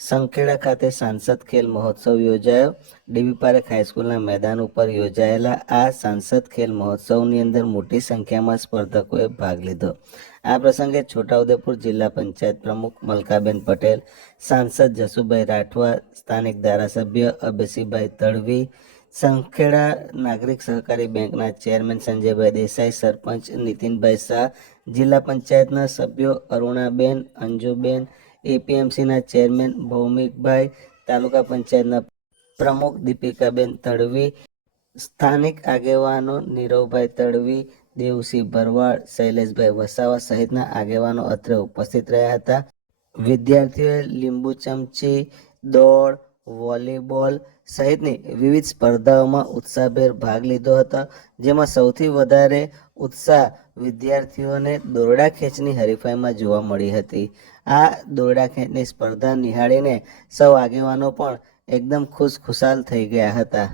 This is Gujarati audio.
સંખેડા ખાતે સાંસદ ખેલ મહોત્સવ યોજાયો। ડીબી પારેખ હાઈસ્કૂલના મેદાન ઉપર યોજાયેલા આ સાંસદ ખેલ મહોત્સવની અંદર મોટી સંખ્યામાં સ્પર્ધકોએ ભાગ લીધો। આ પ્રસંગે છોટાઉદેપુર જિલ્લા પંચાયત પ્રમુખ મલકાબેન પટેલ, સાંસદ જસુભાઈ રાઠવા, સ્થાનિક ધારાસભ્ય અભયસિંહભાઈ તડવી, સંખેડા નાગરિક સહકારી બેંકના ચેરમેન સંજયભાઈ દેસાઈ, સરપંચ નીતિનભાઈ શાહ, જિલ્લા પંચાયતના સભ્યો અરુણાબેન, અંજુબેન, એપીએમસીના ચેરમેન ભૌમિકભાઈ, તાલુકા પંચાયતના પ્રમુખ દીપિકાબેન તડવી, સ્થાનિક આગેવાનો નીરવભાઈ તડવી, દેવસિંહ ભરવાડ, શૈલેષભાઈ વસાવા સહિતના આગેવાનો અત્રે ઉપસ્થિત રહ્યા હતા। વિદ્યાર્થીઓએ લીંબુ ચમચી, દોડ, વોલીબોલ સહિતની વિવિધ સ્પર્ધાઓમાં ઉત્સાહભેર ભાગ લીધો હતો, જેમાં સૌથી વધારે ઉત્સાહ વિદ્યાર્થીઓને દોરડા ખેંચની હરીફાઈમાં જોવા મળી હતી। આ દોરડા ખેંચની સ્પર્ધા નિહાળીને સૌ આગેવાનો પણ એકદમ ખુશખુશાલ થઈ ગયા હતા।